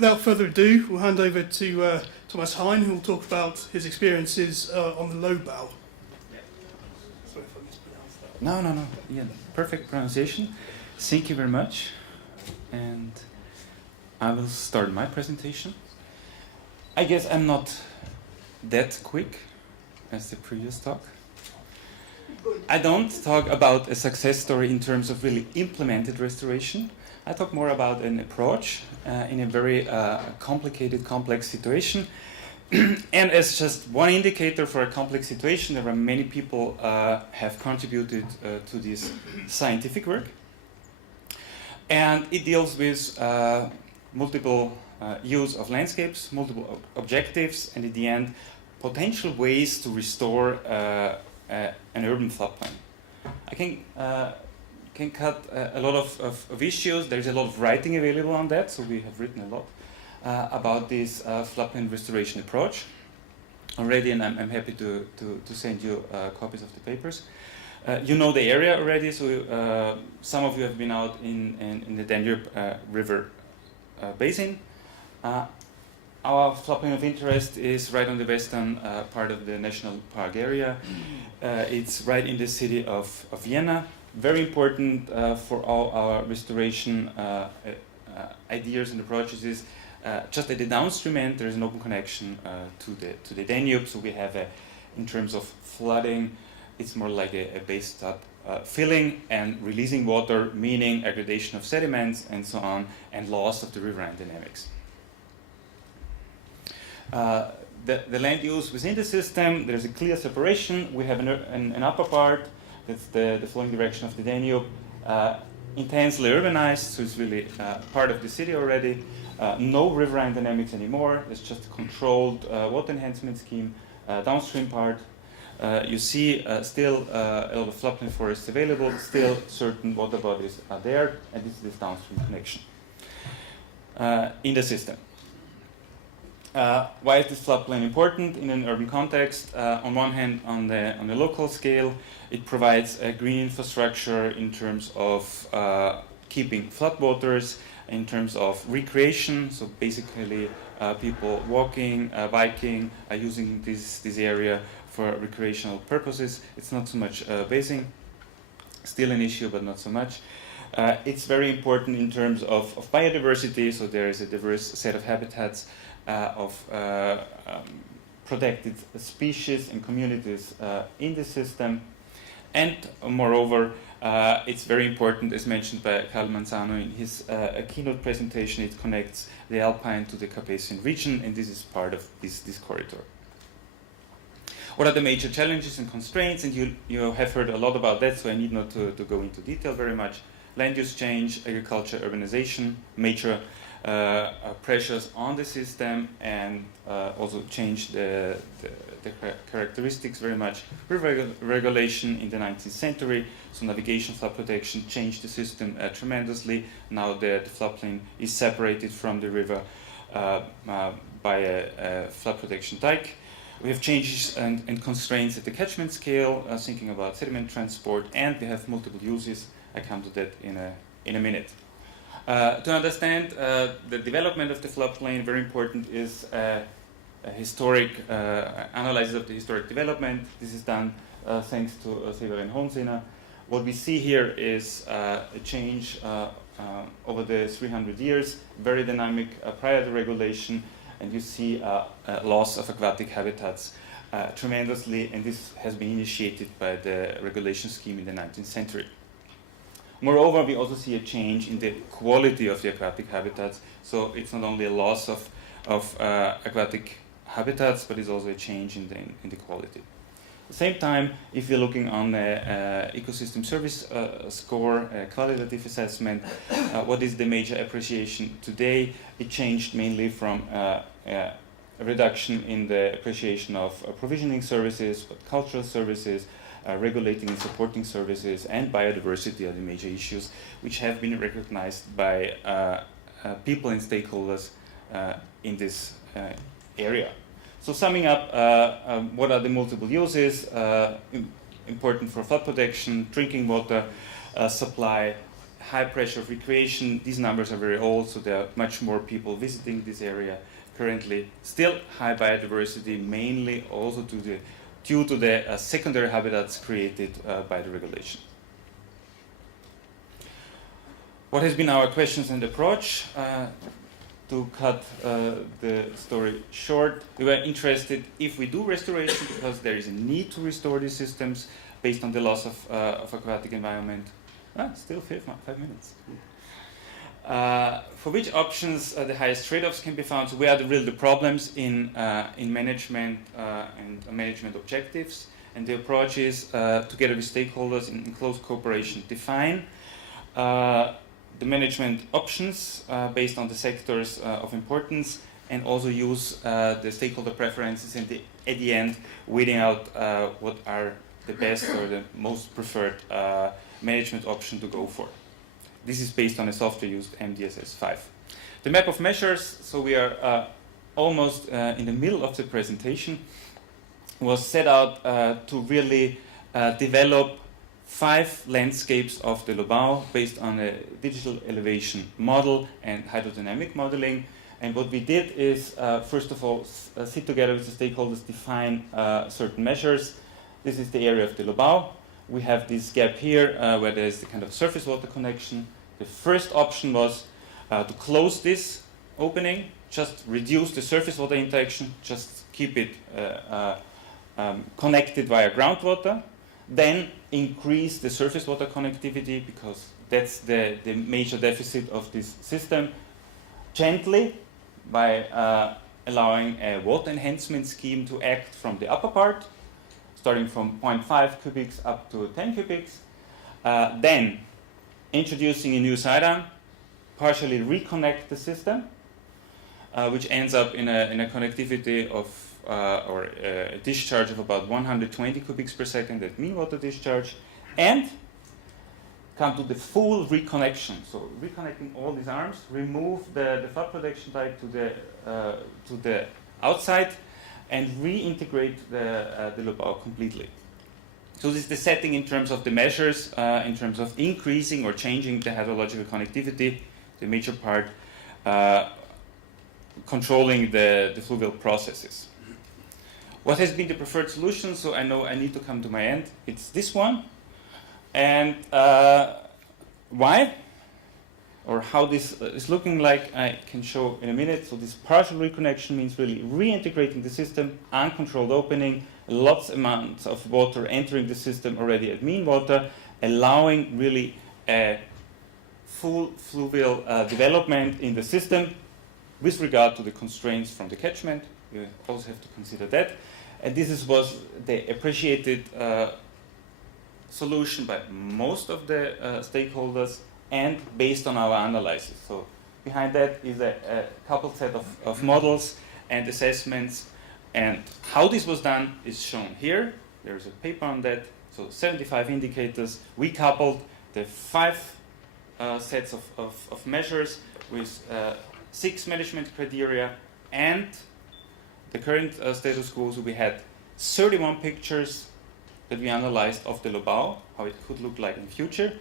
without further ado, we'll hand over to Thomas Hein, who will talk about his experiences on the Lobau. Sorry if I mispronounced that. No. Yeah, perfect pronunciation. Thank you very much. And I will start my presentation. I guess I'm not that quick as the previous talk. I don't talk about a success story in terms of really implemented restoration. I talk more about an approach in a very complicated, complex situation. And as just one indicator for a complex situation, there are many people have contributed to this scientific work. And it deals with multiple use of landscapes, multiple objectives, and in the end, potential ways to restore an urban floodplain. I can cut a lot of issues. There's a lot of writing available on that, so we have written a lot about this floodplain restoration approach already, and I'm happy to send you copies of the papers. You know the area already, so some of you have been out in the Danube River basin. Our floodplain of interest is right on the western part of the national park area. It's right in the city of Vienna. Very important for all our restoration ideas and approaches is just at the downstream end there is an open connection to the Danube. So we have in terms of flooding, it's more like a base top filling and releasing water, meaning aggradation of sediments and so on, and loss of the riverine dynamics. The land use within the system, there's a clear separation. We have an upper part, that's the flowing direction of the Danube, intensely urbanized, so it's really part of the city already. No riverine dynamics anymore, it's just a controlled water enhancement scheme. Downstream part, you see still a lot of floodplain forests available, still certain water bodies are there, and this is this downstream connection in the system. Why is this floodplain important in an urban context? On one hand, on the local scale, it provides a green infrastructure in terms of keeping floodwaters, in terms of recreation. So basically, people walking, biking, using this area for recreational purposes. It's not so much bathing, still an issue, but not so much. It's very important in terms of biodiversity. So there is a diverse set of habitats of protected species and communities in the system. And moreover, it's very important, as mentioned by Carl Manzano in his keynote presentation, it connects the Alpine to the Carpathian region, and this is part of this corridor. What are the major challenges and constraints? And you have heard a lot about that, so I need not to go into detail very much. Land use change, agriculture, urbanization, major pressures on the system, and also change the characteristics very much. River regulation in the 19th century, so navigation, flood protection changed the system tremendously. Now the floodplain is separated from the river by a flood protection dike. We have changes and constraints at the catchment scale, thinking about sediment transport, and we have multiple uses. I come to that in a minute. To understand the development of the floodplain, very important is a historic analysis of the historic development. This is done thanks to Severin Honsener. What we see here is a change over the 300 years, very dynamic prior to regulation, and you see a loss of aquatic habitats tremendously, and this has been initiated by the regulation scheme in the 19th century. Moreover, we also see a change in the quality of the aquatic habitats. So it's not only a loss of aquatic habitats, but it's also a change in the quality. At the same time, if you're looking on the ecosystem service score, qualitative assessment, what is the major appreciation today? It changed mainly from a reduction in the appreciation of provisioning services, but cultural services, regulating and supporting services, and biodiversity are the major issues which have been recognized by people and stakeholders in this area. So summing up, what are the multiple uses important for flood protection, drinking water supply, high pressure of recreation. These numbers are very old, so there are much more people visiting this area currently. Still high biodiversity, mainly also due to the secondary habitats created by the regulation. What has been our questions and approach? To cut the story short, we were interested if we do restoration, because there is a need to restore these systems based on the loss of aquatic environment. Still 5 minutes. For which options the highest trade-offs can be found? So where are really the problems in management and management objectives? And the approach is, together with stakeholders in close cooperation, define the management options based on the sectors of importance, and also use the stakeholder preferences, and at the end weeding out what are the best or the most preferred management option to go for. This is based on a software used, MDSS5. The map of measures, so we are almost in the middle of the presentation, was set out to really develop 5 landscapes of the Lobau based on a digital elevation model and hydrodynamic modeling. And what we did is, first of all, sit together with the stakeholders, define certain measures. This is the area of the Lobau. We have this gap here where there is the kind of surface water connection. The first option was to close this opening, just reduce the surface water interaction, just keep it connected via groundwater. Then increase the surface water connectivity, because that's the major deficit of this system, gently by allowing a water enhancement scheme to act from the upper part, starting from 0.5 cubics up to 10 cubics. Then introducing a new side arm, partially reconnect the system, which ends up in a connectivity of or a discharge of about 120 cubics per second at mean water discharge, and come to the full reconnection. So reconnecting all these arms, remove the flood protection dike to the outside, and reintegrate the Lobau completely. So this is the setting in terms of the measures, in terms of increasing or changing the hydrological connectivity, the major part, controlling the fluvial processes. What has been the preferred solution? So I know I need to come to my end. It's this one. And why? Or how this is looking like, I can show in a minute. So this partial reconnection means really reintegrating the system, uncontrolled opening, lots amounts of water entering the system already at mean water, allowing really a full fluvial development in the system with regard to the constraints from the catchment. You also have to consider that. And this was the appreciated solution by most of the stakeholders, and based on our analysis. So behind that is a coupled set of models and assessments. And how this was done is shown here. There is a paper on that. So 75 indicators. We coupled the 5 sets of measures with 6 management criteria and the current status quo. So we had 31 pictures that we analyzed of the Lobau, how it could look like in future.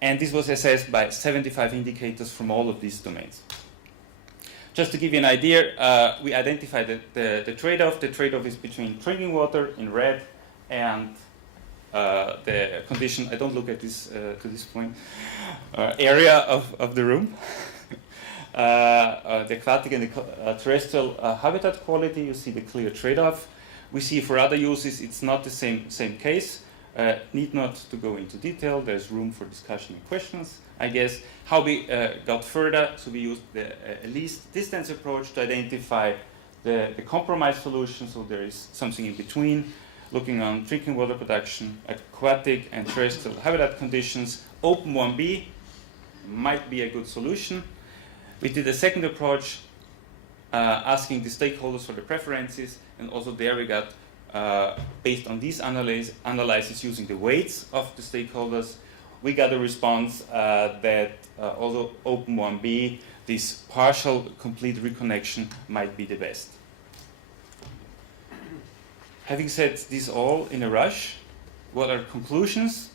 And this was assessed by 75 indicators from all of these domains. Just to give you an idea, we identified the trade-off. The trade-off is between drinking water in red and the condition, I don't look at this to this point, area of the room. The aquatic and the terrestrial habitat quality, you see the clear trade-off. We see for other uses it's not the same case. Need not to go into detail. There's room for discussion and questions, I guess. How we got further, so we used the least distance approach to identify the compromise solution. So there is something in between, looking on drinking water production, aquatic and terrestrial habitat conditions. Open 1B might be a good solution. We did a second approach, asking the stakeholders for the preferences, and also there we got, based on these analyses using the weights of the stakeholders, we got a response that although Open 1B, this partial complete reconnection might be the best. Having said this all in a rush, what are conclusions?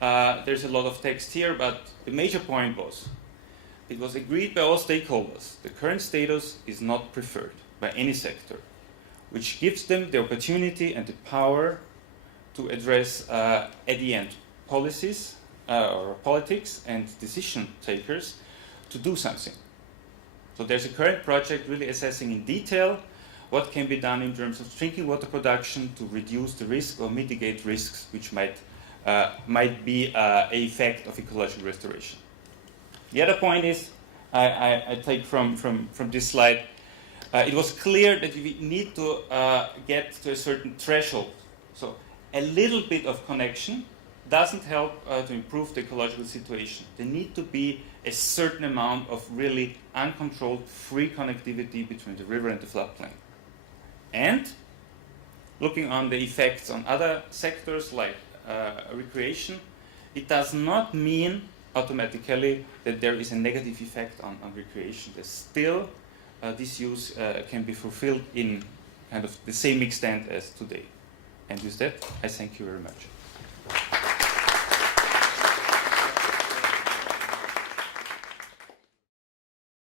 There's a lot of text here, but the major point was, it was agreed by all stakeholders, the current status is not preferred by any sector, which gives them the opportunity and the power to address, at the end, policies or politics and decision takers to do something. So there's a current project really assessing in detail what can be done in terms of drinking water production to reduce the risk or mitigate risks which might be an effect of ecological restoration. The other point is, I take from this slide, it was clear that we need to get to a certain threshold. So a little bit of connection doesn't help to improve the ecological situation. There need to be a certain amount of really uncontrolled, free connectivity between the river and the floodplain. And looking on the effects on other sectors like recreation, it does not mean automatically that there is a negative effect on recreation. There's still this use can be fulfilled in kind of the same extent as today. And with that, I thank you very much.